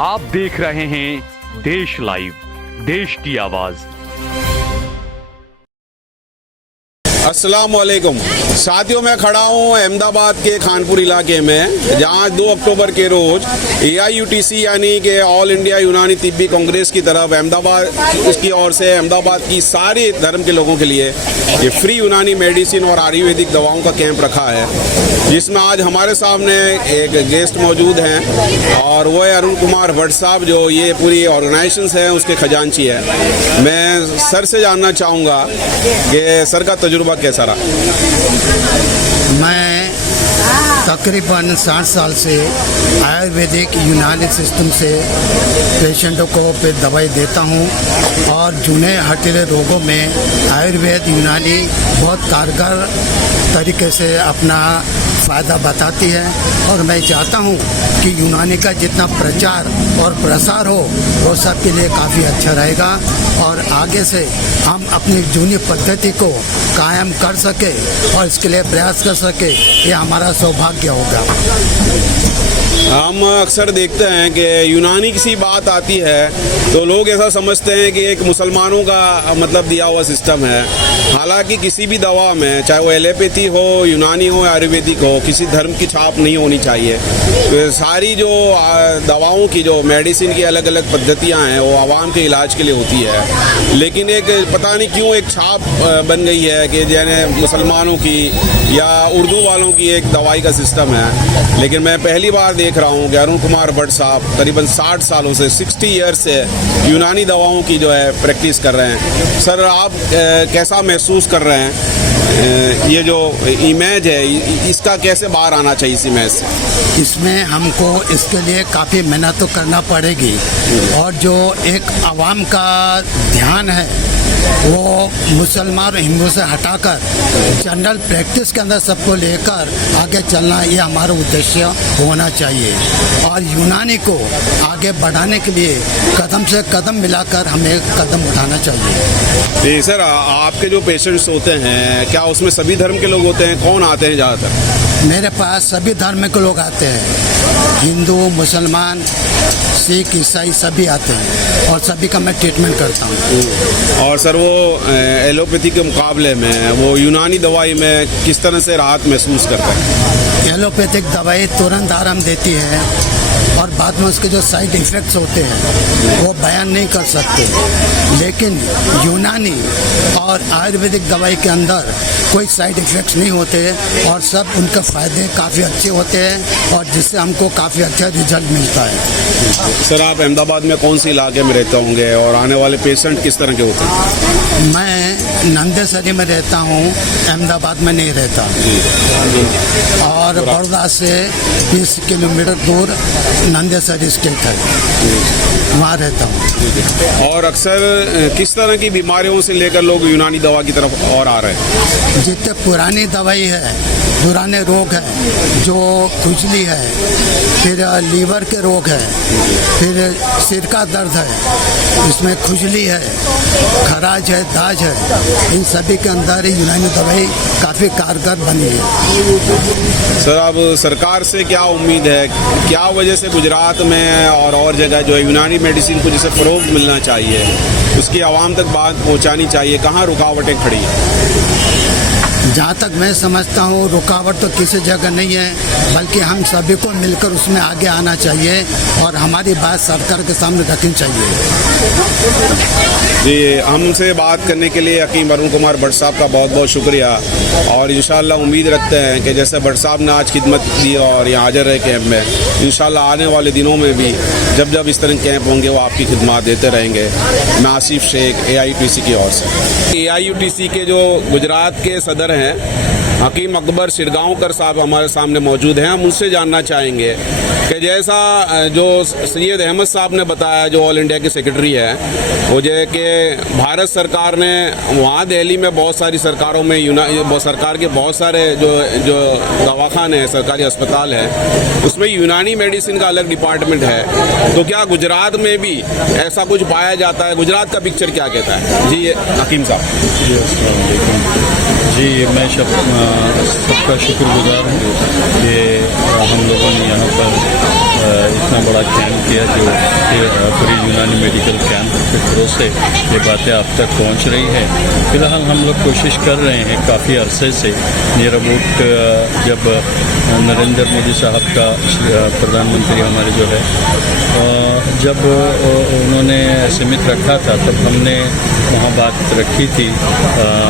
आप देख रहे हैं देश लाइव, देश की आवाज। अस्सलाम वालेकुम साथियों, मैं खड़ा हूँ अहमदाबाद के खानपुर इलाके में, जहाँ 2 अक्टूबर के रोज AIUTC यानी कि ऑल इंडिया यूनानी तिब्बी कांग्रेस की तरफ अहमदाबाद उसकी ओर से अहमदाबाद की सारे धर्म के लोगों के लिए ये फ्री यूनानी मेडिसिन और आयुर्वेदिक दवाओं का कैंप रखा है, जिसमें आज हमारे सामने एक गेस्ट मौजूद हैं और वो है अरुण कुमार भट्ट साहब, जो ये पूरी ऑर्गेनाइजेशन है उसके खजांची है। मैं सर से जानना चाहूँगा कि सर का तजुर्बा कैसा रहा? मैं तकरीबन 60 साल से आयुर्वेदिक यूनानी सिस्टम से पेशेंटों को पे दवाई देता हूं और जूने हटीले रोगों में आयुर्वेद यूनानी बहुत कारगर तरीके से अपना फ़ायदा बताती है। और मैं चाहता हूं कि यूनानी का जितना प्रचार और प्रसार हो वो सबके लिए काफ़ी अच्छा रहेगा और आगे से हम अपनी जूनी पद्धति को कायम कर सके और इसके लिए प्रयास कर सके, ये हमारा सौभाग्य होगा। हम अक्सर देखते हैं कि यूनानी किसी बात आती है तो लोग ऐसा समझते हैं कि एक मुसलमानों का मतलब दिया हुआ सिस्टम है। हालांकि किसी भी दवा में, चाहे वो एलोपैथी हो, यूनानी हो, आयुर्वेदिक हो, किसी धर्म की छाप नहीं होनी चाहिए। तो सारी जो दवाओं की जो मेडिसिन की अलग अलग पद्धतियां हैं वो आवाम के इलाज के लिए होती है, लेकिन एक पता नहीं क्यों एक छाप बन गई है कि जैसे मुसलमानों की या उर्दू वालों की एक दवाई का सिस्टम है। लेकिन मैं पहली बार देख रहा हूँ कि अरुण कुमार भट्ट साहब करीबन 60 सालों से 60 ईयर से यूनानी दवाओं की जो है प्रैक्टिस कर रहे हैं। सर, आप कैसा महसूस कर रहे हैं? ये जो इमेज है इसका कैसे बाहर आना चाहिए इस इमेज से? इसमें हमको इसके लिए काफ़ी मेहनत तो करना पड़ेगी और जो एक आवाम का ध्यान है वो मुसलमान और हिंदू से हटाकर जनरल प्रैक्टिस के अंदर सबको लेकर आगे चलना, ये हमारा उद्देश्य होना चाहिए। और यूनानी को आगे बढ़ाने के लिए कदम से कदम मिलाकर हमें कदम उठाना चाहिए। सर, आपके जो पेशेंट्स होते हैं क्या उसमें सभी धर्म के लोग होते हैं? कौन आते हैं ज़्यादातर? मेरे पास सभी धर्म के लोग आते हैं, हिंदू, मुसलमान, सिख, ईसाई सभी आते हैं और सभी का मैं ट्रीटमेंट करता हूँ। और सर, वो एलोपैथी के मुकाबले में वो यूनानी दवाई में किस तरह से राहत महसूस करता है? एलोपैथिक दवाई तुरंत आराम देती है और बाद में उसके जो साइड इफ़ेक्ट्स होते हैं वो बयान नहीं कर सकते, लेकिन यूनानी और आयुर्वेदिक दवाई के अंदर कोई साइड इफ़ेक्ट्स नहीं होते और सब उनके फ़ायदे काफ़ी अच्छे होते हैं और जिससे हमको काफ़ी अच्छा रिजल्ट मिलता है। सर, आप अहमदाबाद में कौन से इलाके में रहते होंगे और आने वाले पेशेंट किस तरह के होते हैं? मैं नंदेसरी में रहता हूँ, अहमदाबाद में नहीं रहता और बड़ौदा से 20 किलोमीटर दूर नंदेसरी स्टेट है, वहाँ रहता हूँ। और अक्सर किस तरह की बीमारियों से लेकर लोग यूनानी दवा की तरफ और आ रहे हैं? जितने पुरानी दवाई है, पुराने रोग हैं, जो खुजली है, फिर लीवर के रोग है, फिर सिर का दर्द है, इसमें खुजली है, खराज है, दाज है, इन सभी के अंदर यूनानी दवाई काफ़ी कारगर बनी है। सर, अब सरकार से क्या उम्मीद है? क्या वजह से गुजरात में और जगह जो है यूनानी मेडिसिन को जैसे फ़रोग मिलना चाहिए, उसकी आवाम तक बात पहुंचानी चाहिए, कहाँ रुकावटें खड़ी हैं? जहाँ तक मैं समझता हूँ रुकावट तो किसी जगह नहीं है, बल्कि हम सभी को मिलकर उसमें आगे आना चाहिए और हमारी बात सरकार के सामने रखनी चाहिए। जी, हमसे बात करने के लिए हकीम अरुण कुमार भट्ट साहब का बहुत बहुत शुक्रिया और इंशाल्लाह उम्मीद रखते हैं कि जैसे भट्ट साहब ने आज खिदमत दी और यहाँ हाजिर रहे कैंप में, इंशाल्लाह आने वाले दिनों में भी जब जब इस तरह कैंप होंगे वो आपकी खिदमत देते रहेंगे। मैं आसिफ शेख, AIUTC की ओर से। AIUTC के जो गुजरात के सदर हैं हकीम अकबर सिरगांवकर साहब हमारे सामने मौजूद हैं। हम उनसे जानना चाहेंगे कि जैसा जो सैयद अहमद साहब ने बताया, जो ऑल इंडिया के सेक्रेटरी है, वो जो है कि भारत सरकार ने वहाँ दिल्ली में बहुत सारी सरकारों में सरकार के बहुत सारे जो दवाखाने हैं, सरकारी अस्पताल है, उसमें यूनानी मेडिसिन का अलग डिपार्टमेंट है। तो क्या गुजरात में भी ऐसा कुछ पाया जाता है? गुजरात का पिक्चर क्या कहता है? जी हकीम साहब। जी, मैं सबका शुक्रगुजार हूँ कि हम लोगों ने यहाँ पर इतना बड़ा कैंप किया जो फ्री यूनानी मेडिकल कैंप के थ्रू से ये बातें आप तक पहुंच रही है। फिलहाल हम लोग कोशिश कर रहे हैं काफ़ी अरसे से, नियर अबाउट जब नरेंद्र मोदी साहब का प्रधानमंत्री हमारे जो है जब उन्होंने सीमित रखा था तब हमने वहाँ बात रखी थी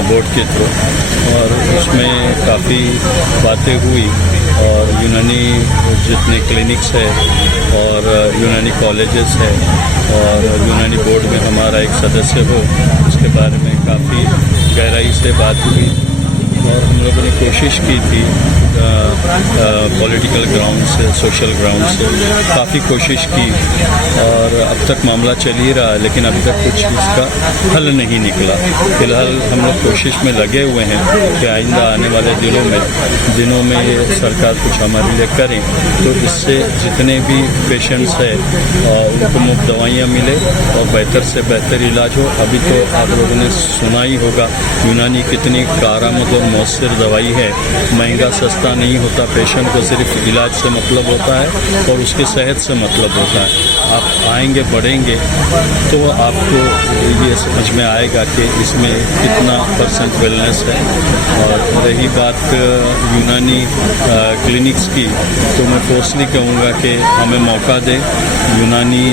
बोर्ड के थ्रू, और उसमें काफ़ी बातें हुई और यूनानी जितने क्लिनिक्स है और यूनानी कॉलेजेस है और यूनानी बोर्ड में हमारा एक सदस्य हो, उसके बारे में काफ़ी गहराई से बात हुई और हम लोगों ने कोशिश की थी पॉलिटिकल ग्राउंड से, सोशल ग्राउंड से काफ़ी कोशिश की और अब तक मामला चल ही रहा है, लेकिन अभी तक कुछ इसका हल नहीं निकला। फिलहाल हम लोग कोशिश में लगे हुए हैं कि आइंदा आने वाले दिनों में ये सरकार कुछ हमारे लिए करें तो इससे जितने भी पेशेंट्स हैं उनको मुफ्त दवाइयाँ मिले और बेहतर से बेहतर इलाज हो। अभी तो आप लोगों ने सुना ही होगा यूनानी कितनी कारामद और मौसर दवाई है, महंगा सस्ता नहीं होता, पेशेंट को सिर्फ इलाज से मतलब होता है और उसकी सेहत से मतलब होता है। आप आएंगे बढ़ेंगे तो आपको ये समझ में आएगा कि इसमें कितना % वेलनेस है। और रही बात यूनानी क्लिनिक्स की, तो मैं फोर्सली कहूँगा कि हमें मौका दें। यूनानी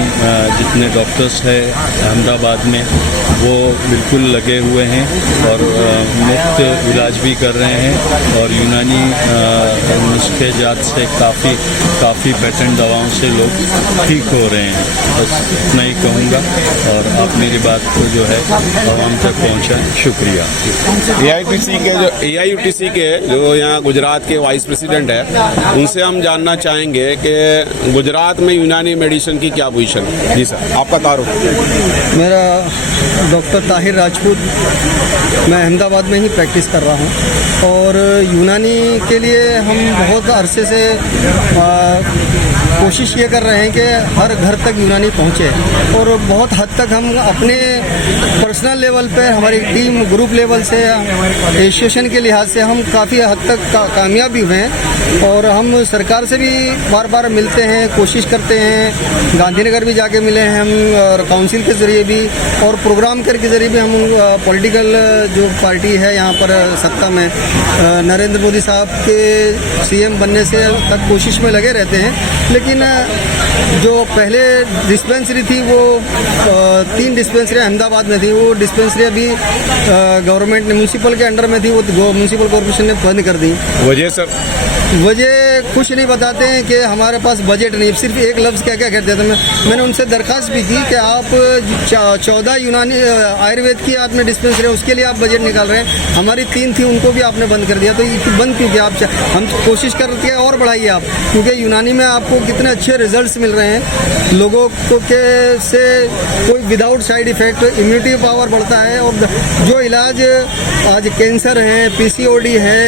जितने डॉक्टर्स हैं अहमदाबाद में वो बिल्कुल लगे हुए हैं और मुफ्त इलाज भी कर रहे हैं और यूनानी नुस्खे जात से काफ़ी पेटेंट दवाओं से लोग ठीक हो रहे हैं। बस इतना ही कहूँगा और आप मेरी बात को जो है आवाम तक पहुँचाएं। शुक्रिया। AIUTC के जो यहाँ गुजरात के वाइस प्रेसिडेंट है, उनसे हम जानना चाहेंगे कि गुजरात में यूनानी मेडिसिन की क्या पोजीशन है। जी सर, आपका तारुफ। मेरा डॉक्टर ताहिर राजपूत, मैं अहमदाबाद में ही प्रैक्टिस कर रहा हूँ और यूनानी के लिए हम बहुत अरसे से कोशिश ये कर रहे हैं कि हर घर तक यूनानी पहुँचे और बहुत हद तक हम अपने पर्सनल लेवल पे, हमारी टीम ग्रुप लेवल से, एसोसिएशन के लिहाज से हम काफ़ी हद तक कामयाब भी हुए हैं और हम सरकार से भी बार बार मिलते हैं, कोशिश करते हैं। गांधीनगर भी जाके मिले हैं हम और काउंसिल के ज़रिए भी और प्रोग्राम के ज़रिए भी हम पॉलिटिकल जो पार्टी है यहाँ पर सत्ता में, नरेंद्र मोदी साहब के CM बनने से तक कोशिश में लगे रहते हैं। लेकिन जो पहले डिस्पेंसरी थी वो 3 डिस्पेंसरी अहमदाबाद में थी, वो डिस्पेंसरी अभी गवर्नमेंट ने म्यूनसिपल के अंडर में थी, वो म्यूनसिपल कॉर्पोरेशन ने बंद कर दी। वजह सर? वजह कुछ नहीं बताते हैं कि हमारे पास बजट नहीं, सिर्फ एक लफ्ज़ क्या कहते थे। मैंने उनसे दरख्वास्त भी की कि आप 14 यूनानी आयुर्वेद की आपने डिस्पेंसरी है, उसके लिए आप बजट निकाल रहे हैं, हमारी 3 थी उनको भी आपने बंद कर दिया, तो ये बंद क्यों किया? आप हम कोशिश करते हैं और बढ़ाइए आप, क्योंकि यूनानी में आपको कितने अच्छे रिजल्ट्स मिल रहे हैं लोगों को के से कोई without side effect, immunity power बढ़ता है और जो इलाज आज कैंसर है, PCOD है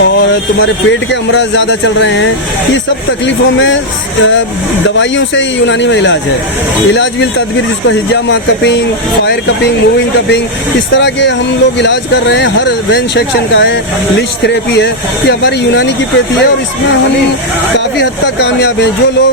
और तुम्हारे पेट के अमराज ज़्यादा चल रहे हैं, ये सब तकलीफ़ों में दवाइयों से ही यूनानी में इलाज है। इलाज बिल तदबीर, जिसको हिजामा cupping, fire cupping, moving cupping, इस तरह के हम लोग इलाज कर रहे हैं। हर वेन सेक्शन का है, लिश थेरेपी है, ये हमारी यूनानी की पेथी है और इसमें हम काफ़ी हद तक कामयाब हैं। जो लोग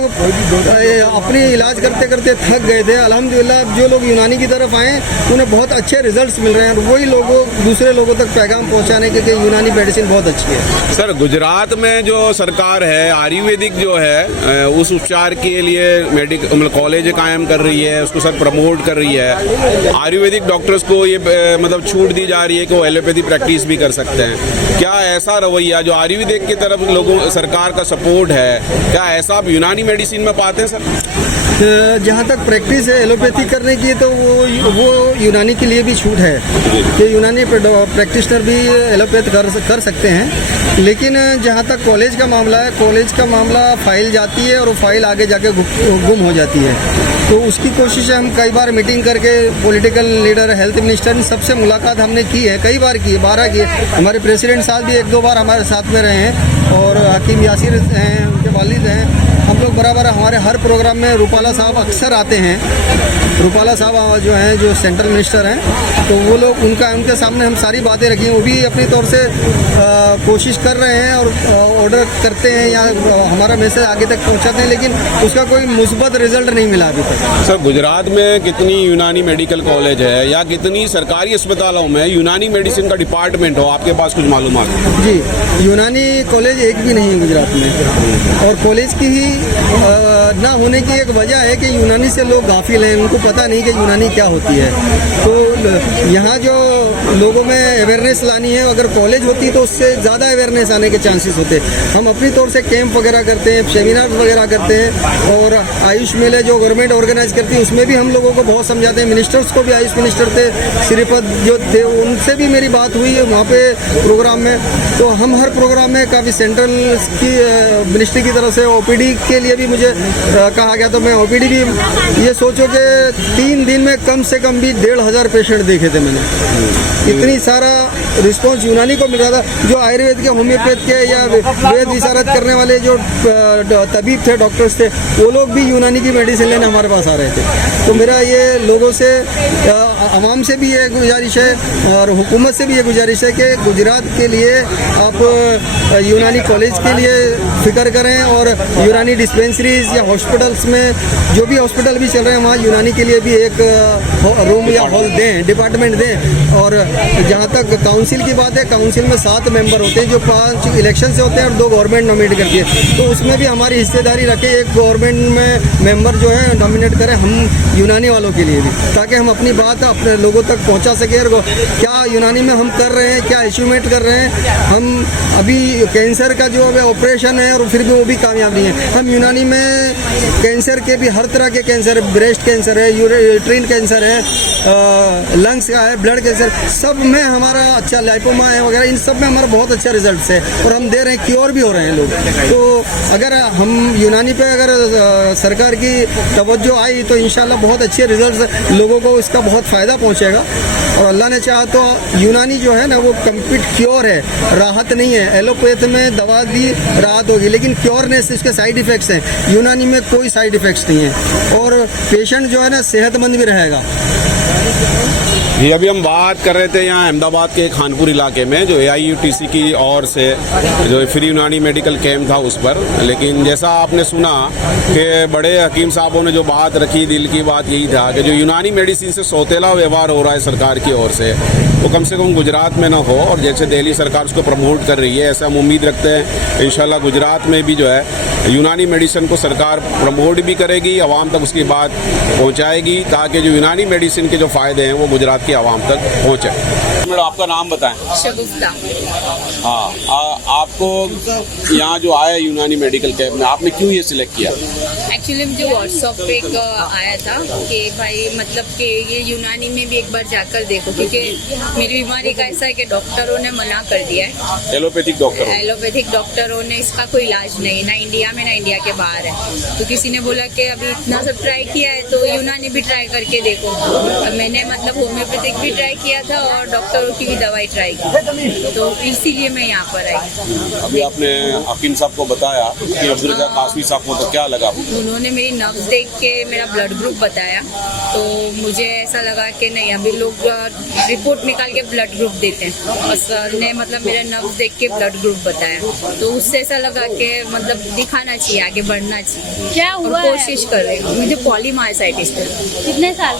अपने इलाज करते करते थक गए थे, अल्हम्दुलिल्लाह जो लोग यूनानी की तरफ आए उन्हें बहुत अच्छे रिजल्ट्स मिल रहे हैं और वही लोगों दूसरे लोगों तक पैगाम पहुंचाने के यूनानी मेडिसिन बहुत अच्छी है। सर, गुजरात में जो सरकार है आयुर्वेदिक जो है उस उपचार के लिए मतलब कॉलेज कायम कर रही है, उसको सर प्रमोट कर रही है। आयुर्वेदिक डॉक्टर्स को ये मतलब छूट दी जा रही है कि वो एलोपैथी प्रैक्टिस भी कर सकते हैं। क्या ऐसा रवैया जो आयुर्वेदिक की तरफ लोगों सरकार का सपोर्ट है, क्या ऐसा आप यूनानी मेडिसिन में पाते हैं सर? जहाँ तक प्रैक्टिस है एलोपैथी करने की, तो वो यूनानी के लिए भी छूट है कि यूनानी प्रैक्टिशनर भी एलोपैथ कर सकते हैं। लेकिन जहाँ तक कॉलेज का मामला है, कॉलेज का मामला फाइल जाती है और वो फाइल आगे जाके गुम हो जाती है, तो उसकी कोशिश हम कई बार मीटिंग करके पॉलिटिकल लीडर, हेल्थ मिनिस्टर, इन सबसे मुलाकात हमने की है, कई बार की है, 12 की है। हमारे प्रेसिडेंट साहब भी 1-2 बार हमारे साथ में रहे हैं और हकीम यासिर हैं, उनके वालिद हैं। हम लोग बराबर हमारे हर प्रोग्राम में रूपाला रूपाला साहब अक्सर आते हैं। रूपाला साहब जो हैं, जो सेंट्रल मिनिस्टर हैं, तो वो लोग उनके सामने हम सारी बातें रखी हैं। वो भी अपनी तौर से कोशिश कर रहे हैं और ऑर्डर करते हैं या हमारा मैसेज आगे तक पहुंचाते हैं, लेकिन उसका कोई मुस्बत रिजल्ट नहीं मिला अभी तक। सर, गुजरात में कितनी यूनानी मेडिकल कॉलेज है या कितनी सरकारी अस्पतालों में यूनानी मेडिसिन का डिपार्टमेंट हो, आपके पास कुछ मालूमात? जी, यूनानी कॉलेज एक भी नहीं है गुजरात में, और कॉलेज की ही ना होने की एक वजह है कि यूनानी से लोग गाफिल हैं, उनको पता नहीं कि यूनानी क्या होती है। तो यहाँ जो लोगों में अवेयरनेस लानी है, अगर कॉलेज होती तो उससे ज़्यादा अवेयरनेस आने के चांसेस होते। हम अपनी तौर से कैंप वगैरह करते हैं, सेमिनार वगैरह करते हैं, और आयुष मेले जो गवर्नमेंट ऑर्गेनाइज करती है उसमें भी हम लोगों को बहुत समझाते हैं। मिनिस्टर्स को भी, आयुष मिनिस्टर थे श्रीपद जो थे, उनसे भी मेरी बात हुई है वहाँ पे प्रोग्राम में। तो हम हर प्रोग्राम में काफ़ी सेंट्रल की मिनिस्ट्री की तरफ से ओपीडी के लिए भी मुझे कहा गया, तो मैं ओपीडी भी, ये सोचो कि 3 दिन में कम से कम भी 1,500 पेशेंट देखे थे मैंने। इतनी सारा रिस्पॉन्स यूनानी को मिल रहा था। जो आयुर्वेद के, होम्योपैथ के या वेद विशारद करने वाले जो तबीब थे, डॉक्टर्स थे, वो लोग भी यूनानी की मेडिसिन लेने हमारे पास आ रहे थे। तो मेरा ये लोगों से, आवाम से भी ये गुजारिश है और हुकूमत से भी ये गुजारिश है कि गुजरात के लिए आप यूनानी कॉलेज के लिए फिक्र करें, और यूनानी डिस्पेंसरीज या हॉस्पिटल्स में, जो भी हॉस्पिटल भी चल रहे हैं वहाँ यूनानी के लिए भी एक रूम या हॉल दें, डिपार्टमेंट दें। और जहाँ तक काउंसिल की बात है, काउंसिल में 7 मेंबर होते हैं जो 5 इलेक्शन से होते हैं और 2 गवर्नमेंट नॉमिनेट करती है। तो उसमें भी हमारी हिस्सेदारी रखें, एक गवर्नमेंट में मेंबर जो है नॉमिनेट करें हम यूनानी वालों के लिए भी, ताकि हम अपनी बात अपने लोगों तक पहुँचा सकें। और क्या यूनानी में हम कर रहे हैं, क्या अचीवमेंट कर रहे हैं। हम अभी कैंसर का जो ऑपरेशन है और फिर भी वो भी कामयाब नहीं है। हम यूनानी में कैंसर के भी, हर तरह के कैंसर, ब्रेस्ट कैंसर है, यूट्रीन कैंसर है, लंग्स का है, ब्लड कैंसर, सब में हमारा अच्छा, लाइपोमा है वगैरह, इन सब में हमारा बहुत अच्छा रिजल्ट है और हम दे रहे हैं, क्योर भी हो रहे हैं लोग। तो अगर हम यूनानी पे अगर सरकार की तवज्जो आई तो इंशाल्लाह बहुत अच्छे रिजल्ट, लोगों को इसका बहुत फ़ायदा पहुंचेगा। और अल्लाह ने चाहा तो यूनानी जो है ना, वो कंप्लीट क्योर है, राहत नहीं है। एलोपैथ में दवा दी राहत होगी, लेकिन क्योरनेस, इसके साइड इफ़ेक्ट्स हैं। यूनानी में कोई साइड इफ़ेक्ट्स नहीं है और पेशेंट जो है ना सेहतमंद भी रहेगा। जी, अभी हम बात कर रहे थे यहाँ अहमदाबाद के खानपुर इलाके में, जो AIUTC की ओर से जो फ्री यूनानी मेडिकल कैंप था उस पर। लेकिन जैसा आपने सुना कि बड़े हकीम साहबों ने जो बात रखी, दिल की बात यही था कि जो यूनानी मेडिसिन से सौतेला व्यवहार हो रहा है सरकार की ओर से, वो कम से कम गुजरात में ना हो। और जैसे दिल्ली सरकार उसको प्रमोट कर रही है, ऐसा हम उम्मीद रखते हैं इंशाल्लाह गुजरात में भी जो है यूनानी मेडिसिन को सरकार प्रमोट भी करेगी, आवाम तक उसकी बात पहुँचाएगी, ताकि जो यूनानी मेडिसिन के जो फ़ायदे हैं वो गुजरात की आवाम तक पहुँचे। मैडम, आपका नाम बताएं। शगुफ्ता। हाँ, आपको यहाँ जो आया यूनानी मेडिकल कैंप में, आपने क्यों ये सिलेक्ट किया? एक्चुअली मुझे व्हाट्सएप पे एक आया था कि भाई मतलब कि ये यूनानी में भी एक बार जाकर देखो, क्योंकि मेरी बीमारी का ऐसा है कि डॉक्टरों ने मना कर दिया है। एलोपैथिक डॉक्टरों ने इसका कोई इलाज नहीं, ना इंडिया में ना इंडिया के बाहर है। तो किसी ने बोला कि अभी इतना सब ट्राई किया है तो यूनानी भी ट्राई करके देखो। मैंने मतलब होम्योपैथिक भी ट्राई किया था और डॉक्टरों की भी दवाई ट्राई की, तो इसीलिए मैं यहाँ पर आई। अभी आपने हकीम साहब को बताया कि अब्दुल रज़ाक कासमी साहब को, तो क्या लगा? उन्होंने मेरी नब्ज देख के मेरा ब्लड ग्रुप बताया, तो मुझे ऐसा लगा कि नहीं, अभी लोग रिपोर्ट निकाल के ब्लड ग्रुप देते हैं और सर ने मतलब मेरा नब्ज देख के ब्लड ग्रुप बताया, तो उससे ऐसा लगा कि मतलब दिखाना चाहिए, आगे बढ़ना चाहिए। क्या हुआ? कोशिश कर रही हूँ। मुझे पॉलीमायसाइटिस है। कितने साल?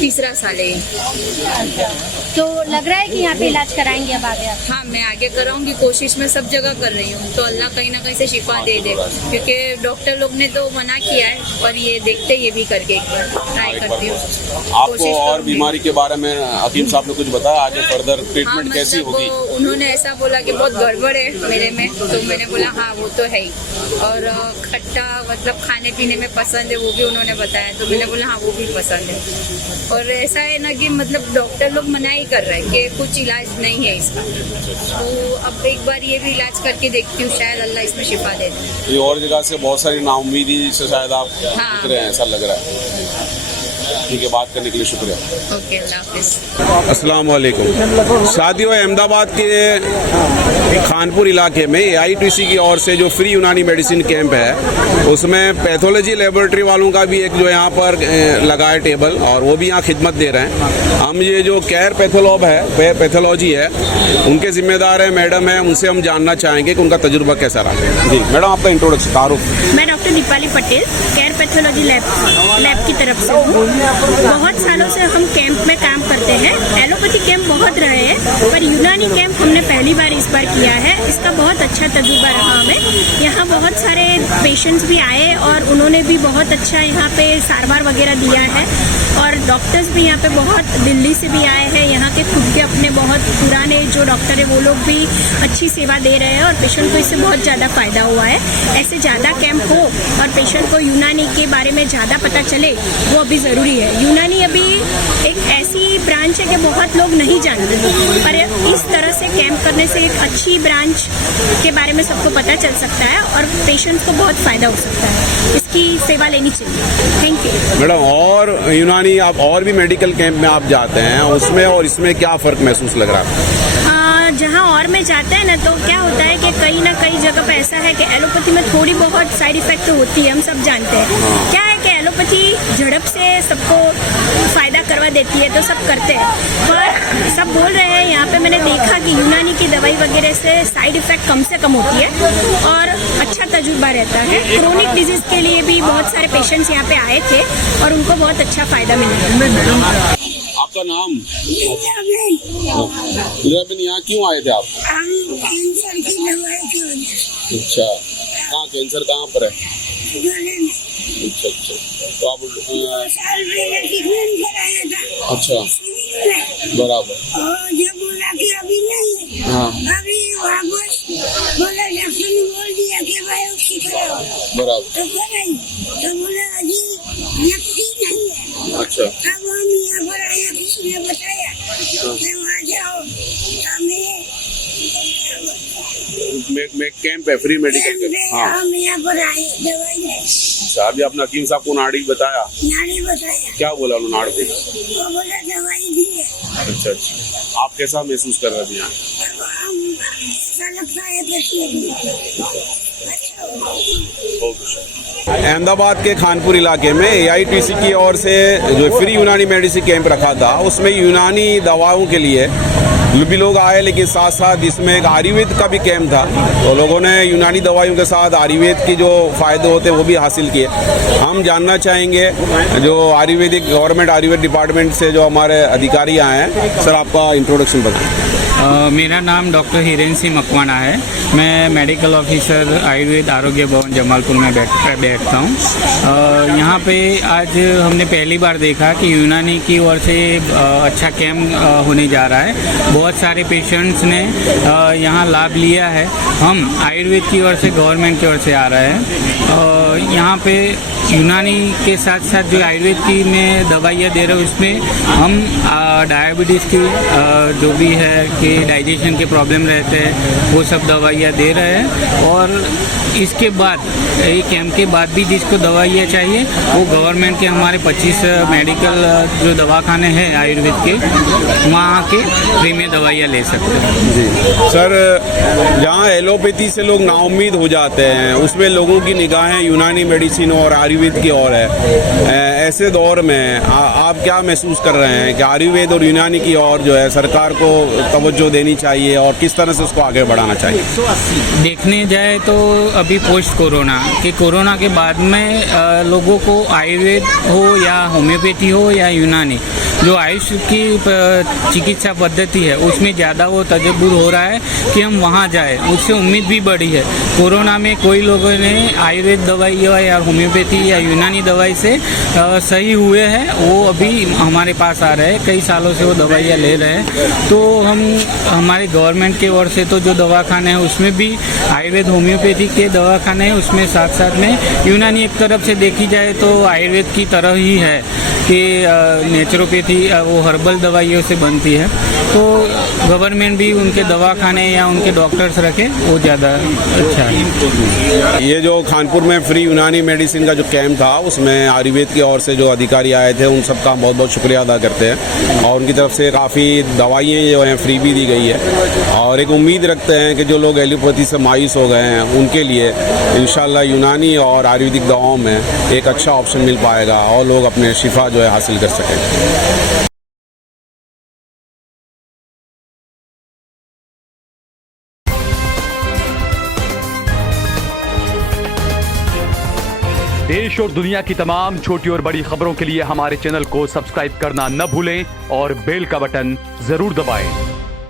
3रा साल है। तो लग रहा है कि यहाँ पे इलाज कराएंगे अब आगे आप? हाँ, मैं आगे कराऊंगी, कोशिश मैं सब जगह कर रही हूँ, तो अल्लाह कहीं ना कहीं से शिफा दे दे, क्योंकि डॉक्टर लोग ने तो मना किया है, पर ये देखते ये भी करके एक बार ट्राई करती हूँ। आपको और बीमारी के बारे में हकीम साहब ने कुछ बताया, आगे फर्दर ट्रीटमेंट कैसी होगी? उन्होंने ऐसा बोला कि बहुत गड़बड़ है मेरे में, तो मैंने बोला हाँ वो तो है ही, और खट्टा मतलब खाने पीने में पसंद है वो भी उन्होंने बताया, तो मैंने बोला हाँ वो भी पसंद है। और ऐसा है ना कि मतलब डॉक्टर लोग मना ही कर रहे हैं कि कुछ इलाज नहीं है इसका, तो अब एक बार ये भी इलाज करके देखती हूँ, शायद अल्लाह इसमें शिफा दे दे। ये और जगह से बहुत सारी नाउम्मीदी से शायद आप हाँ। रहे हैं, ऐसा लग रहा है। ठीक है, बात करने के लिए शुक्रिया। ओके, अल्लाह हाफिज़। अस्सलाम वालेकुम। साथियों, अहमदाबाद के खानपुर इलाके में AITC की ओर से जो फ्री यूनानी मेडिसिन कैंप है उसमें पैथोलॉजी लेबोरेटरी वालों का भी एक जो यहाँ पर लगा है टेबल, और वो भी यहाँ खिदमत दे रहे हैं। हम ये जो केयर पैथोलॉजी है उनके जिम्मेदार है मैडम है, उनसे हम जानना चाहेंगे कि उनका तजुर्बा कैसा रहा। जी मैडम, आपका इंट्रोडक्शन तारुफ। मैं doctor Deepali Patel care pathology lab की तरफ से हूँ। बहुत सालों से हम कैंप में काम करते हैं। एलोपैथी कैंप बहुत रहे हैं, पर यूनानी कैंप हमने पहली बार इस बार किया है। इसका बहुत अच्छा तजुर्बा रहा हमें। यहाँ बहुत सारे पेशेंट्स भी आए और उन्होंने भी बहुत अच्छा यहाँ पे सारवार वगैरह दिया है, और डॉक्टर्स भी यहाँ पे बहुत दिल्ली से भी आए हैं। यहाँ के खुद के अपने बहुत पुराने जो डॉक्टर है वो लोग भी अच्छी सेवा दे रहे हैं, और पेशेंट को इससे बहुत ज़्यादा फायदा हुआ है। ऐसे ज़्यादा कैंप हो और पेशेंट को यूनानी के बारे में ज़्यादा पता चले, वो अभी ज़रूरी है। यूनानी अभी एक ऐसी ब्रांच है कि बहुत लोग नहीं जानते, पर इस तरह से कैंप करने से एक अच्छी ब्रांच के बारे में सबको पता चल सकता है और पेशेंट्स को बहुत फ़ायदा हो सकता है। इसकी सेवा लेनी चाहिए। Thank you madam. और यूनानी आप और भी मेडिकल कैंप में आप जाते हैं, उसमें और इसमें क्या फ़र्क महसूस लग रहा है? जहाँ और में जाते हैं ना, तो क्या होता है कि कहीं ना कहीं जगह पे ऐसा है कि एलोपैथी में थोड़ी बहुत साइड इफेक्ट तो होती है, हम सब जानते हैं। क्या है कि एलोपैथी झड़प से सबको फायदा करवा देती है, तो सब करते हैं, पर सब बोल रहे हैं यहाँ पे मैंने देखा कि यूनानी की दवाई वगैरह से साइड इफेक्ट कम से कम होती है और अच्छा तजुर्बा रहता है। क्रोनिक डिजीज के लिए भी बहुत सारे पेशेंट्स यहाँ पे आए थे और उनको बहुत अच्छा फायदा मिला। आपका नाम? यहाँ क्यों आए थे आप? कैंसर की दवाई की वजह। अच्छा, कहाँ कैंसर कहाँ पर है? अच्छा, तो आप 2 साल पहले ट्रीटमेंट कराया था। अच्छा, बराबर। और जब बोला कि अभी नहीं है, हाँ, अभी वापस बोला, डॉक्टर ने बोल दिया कि बायोप्सी कराओ, बराबर। तो कराई, तो बोला अभी नकदी नहीं है। अच्छा, अब हम यहाँ पर आए, किसी ने बताया कि वहाँ जाओ, में कैंप है, फ्री मेडिकल कैंप। हाँ, हम यहाँ पर आए दवाई नहीं। अच्छा, अभी आपने हकीम साहब को नाड़ी बताया? नाड़ी बताया। क्या बोला उन्होंने नाड़ पे? वो बोला दवाई दी है। अच्छा, आप कैसा महसूस कर रहे थे यहाँ? ऐसा लगता है अहमदाबाद के खानपुर इलाके में AITC की ओर से जो फ्री यूनानी मेडिसिन कैंप रखा था, उसमें यूनानी दवाओं के लिए भी लोग आए, लेकिन साथ साथ इसमें एक आयुर्वेद का भी कैंप था, तो लोगों ने यूनानी दवाइयों के साथ आयुर्वेद की जो फ़ायदे होते हैं वो भी हासिल किए। हम जानना चाहेंगे जो आयुर्वेदिक गवर्नमेंट आयुर्वेद डिपार्टमेंट से जो हमारे अधिकारी आए हैं, सर आपका इंट्रोडक्शन बताएं। मेरा नाम डॉक्टर हिरेन सिंह मकवाना है। मैं मेडिकल ऑफिसर आयुर्वेद आरोग्य भवन जमालपुर में बैठता हूँ। यहाँ पे आज हमने पहली बार देखा कि यूनानी की ओर से अच्छा कैंप होने जा रहा है। बहुत सारे पेशेंट्स ने यहाँ लाभ लिया है। हम आयुर्वेद की ओर से गवर्नमेंट की ओर से आ रहे हैं। यहाँ पे यूनानी के साथ साथ जो आयुर्वेद की में दवाइयाँ दे रहे हैं, उसमें हम डायबिटीज़ की जो भी है कि डाइजेशन के प्रॉब्लम रहते हैं, वो सब दवाइयाँ दे रहे हैं। और इसके बाद ये कैंप के बाद भी जिसको दवाइयाँ चाहिए वो गवर्नमेंट के हमारे 25 मेडिकल जो दवाखाने हैं आयुर्वेद के, वहाँ के फ्री में दवाइयाँ ले सकते हैं। जी सर, जहाँ एलोपैथी से लोग नाउम्मीद हो जाते हैं, उसमें लोगों की निगाहें यूनानी मेडिसिन और आयुर्वेद की ओर है। ऐसे दौर में आप क्या महसूस कर रहे हैं कि आयुर्वेद और यूनानी की ओर जो है सरकार को तवज्जो देनी चाहिए और किस तरह से उसको आगे बढ़ाना चाहिए? देखने जाए तो अभी पोस्ट कोरोना कि कोरोना के बाद में लोगों को आयुर्वेद हो या होम्योपैथी हो या यूनानी, जो आयुष की चिकित्सा पद्धति है उसमें ज़्यादा वो तजब्बुर हो रहा है कि हम वहाँ जाए, उससे उम्मीद भी बढ़ी है। कोरोना में कोई लोगों ने आयुर्वेद दवाई या होम्योपैथी या यूनानी दवाई से सही हुए हैं, वो अभी हमारे पास आ रहे हैं, कई सालों से वो दवाइयाँ ले रहे हैं। तो हम हमारे गवर्नमेंट की ओर से तो जो दवाखाने हैं उसमें भी आयुर्वेद होम्योपैथी के दवाखाने हैं, उसमें साथ साथ में यूनानी एक तरफ से देखी जाए तो आयुर्वेद की तरह ही है कि नेचुरोपैथी वो हर्बल दवाइयों से बनती है, तो गवर्नमेंट भी उनके दवाखाने या उनके डॉक्टर्स रखे, वो ज़्यादा अच्छा है। ये जो कानपुर में फ्री यूनानी मेडिसिन का जो कैंप था, उसमें आयुर्वेद की ओर से जो अधिकारी आए थे, उन सबका बहुत बहुत शुक्रिया अदा करते हैं, और उनकी तरफ से काफ़ी दवाइयाँ जो हैं फ्री भी दी गई है, और एक उम्मीद रखते हैं कि जो लोग एलोपैथी से मायूस हो गए हैं उनके लिए इंशाल्लाह यूनानी और आयुर्वेदिक दवाओं में एक अच्छा ऑप्शन मिल पाएगा और लोग अपने शिफा जो है हासिल कर सकें। देश और दुनिया की तमाम छोटी और बड़ी खबरों के लिए हमारे चैनल को सब्सक्राइब करना न भूलें और बेल का बटन जरूर दबाएं।